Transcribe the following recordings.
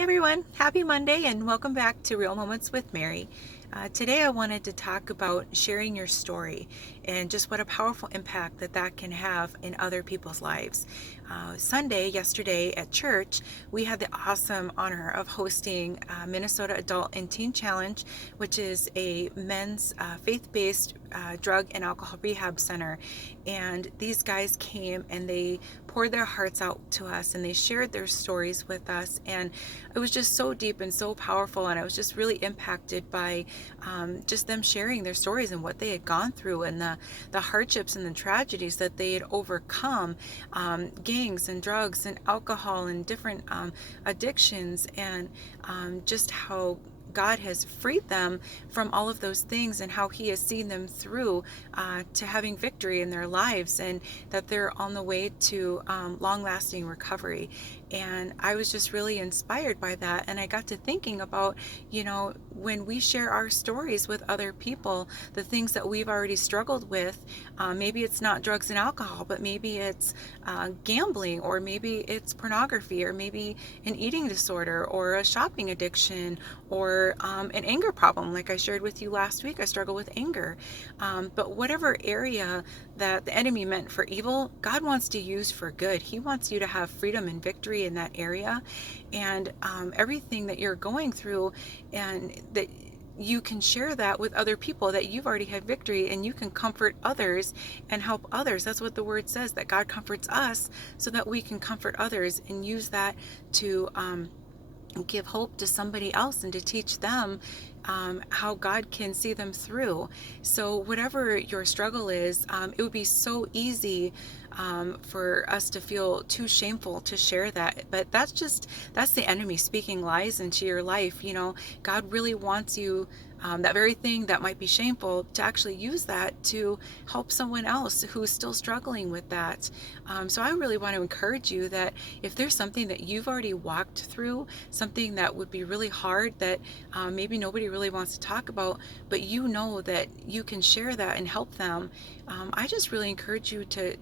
Hey everyone, happy Monday and welcome back to Real Moments with Mary. Today I wanted to talk about sharing your story and just what a powerful impact that can have in other people's lives. Yesterday at church, we had the awesome honor of hosting Minnesota Adult and Teen Challenge, which is a men's faith-based drug and alcohol rehab center. And these guys came and they poured their hearts out to us and they shared their stories with us. And it was just so deep and so powerful. And I was just really impacted by just them sharing their stories and what they had gone through and the hardships and the tragedies that they had overcome, gangs and drugs and alcohol and different addictions, and just how God has freed them from all of those things and how He has seen them through to having victory in their lives, and that they're on the way to long-lasting recovery. And I was just really inspired by that. And I got to thinking about, when we share our stories with other people, the things that we've already struggled with, maybe it's not drugs and alcohol, but maybe it's gambling, or maybe it's pornography, or maybe an eating disorder, or a shopping addiction, or an anger problem. Like I shared with you last week, I struggle with anger. But whatever area that the enemy meant for evil, God wants to use for good. He wants you to have freedom and victory in that area. And everything that you're going through, and that you can share that with other people, that you've already had victory, and you can comfort others and help others. That's what the word says, that God comforts us so that we can comfort others and use that to give hope to somebody else and to teach them how God can see them through. So whatever your struggle is, it would be so easy for us to feel too shameful to share that. But that's the enemy speaking lies into your life. God really wants you, that very thing that might be shameful, to actually use that to help someone else who's still struggling with that. So I really want to encourage you that if there's something that you've already walked through, something that would be really hard, that maybe nobody really wants to talk about, but you know that you can share that and help them, I just really encourage you to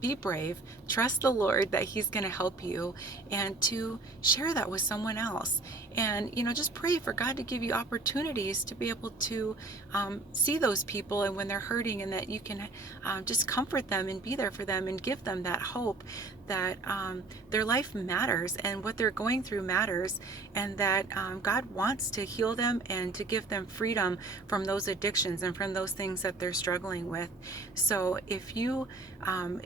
be brave, trust the Lord that He's going to help you, and to share that with someone else. And, just pray for God to give you opportunities to be able to see those people and when they're hurting, and that you can just comfort them and be there for them and give them that hope that their life matters and what they're going through matters, and that God wants to heal them and to give them freedom from those addictions and from those things that they're struggling with. So if you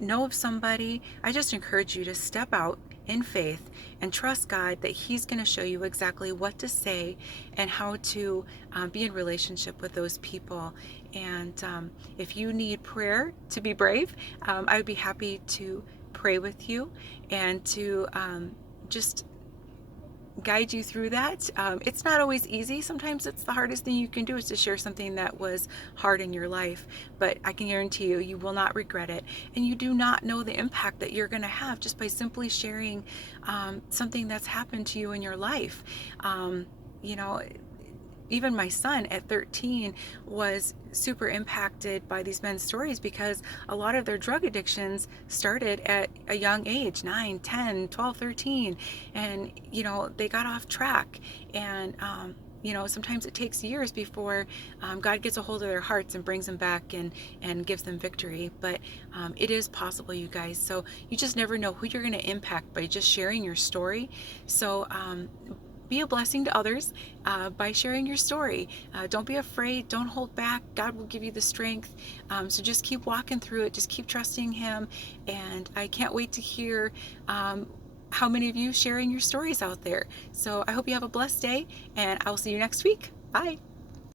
know of somebody, I just encourage you to step out in faith and trust God that He's going to show you exactly what to say and how to be in relationship with those people. And if you need prayer to be brave, I would be happy to pray with you and to just guide you through that. It's not always easy. Sometimes it's the hardest thing you can do, is to share something that was hard in your life. But I can guarantee you, you will not regret it. And you do not know the impact that you're going to have just by simply sharing something that's happened to you in your life. You know, even my son at 13 was super impacted by these men's stories, because a lot of their drug addictions started at a young age, 9, 10, 12, 13. And, they got off track. And, sometimes it takes years before God gets a hold of their hearts and brings them back and gives them victory. But it is possible, you guys. So you just never know who you're going to impact by just sharing your story. So, be a blessing to others by sharing your story. Don't be afraid. Don't hold back. God will give you the strength. So just keep walking through it. Just keep trusting Him. And I can't wait to hear how many of you sharing your stories out there. So I hope you have a blessed day, and I will see you next week. Bye.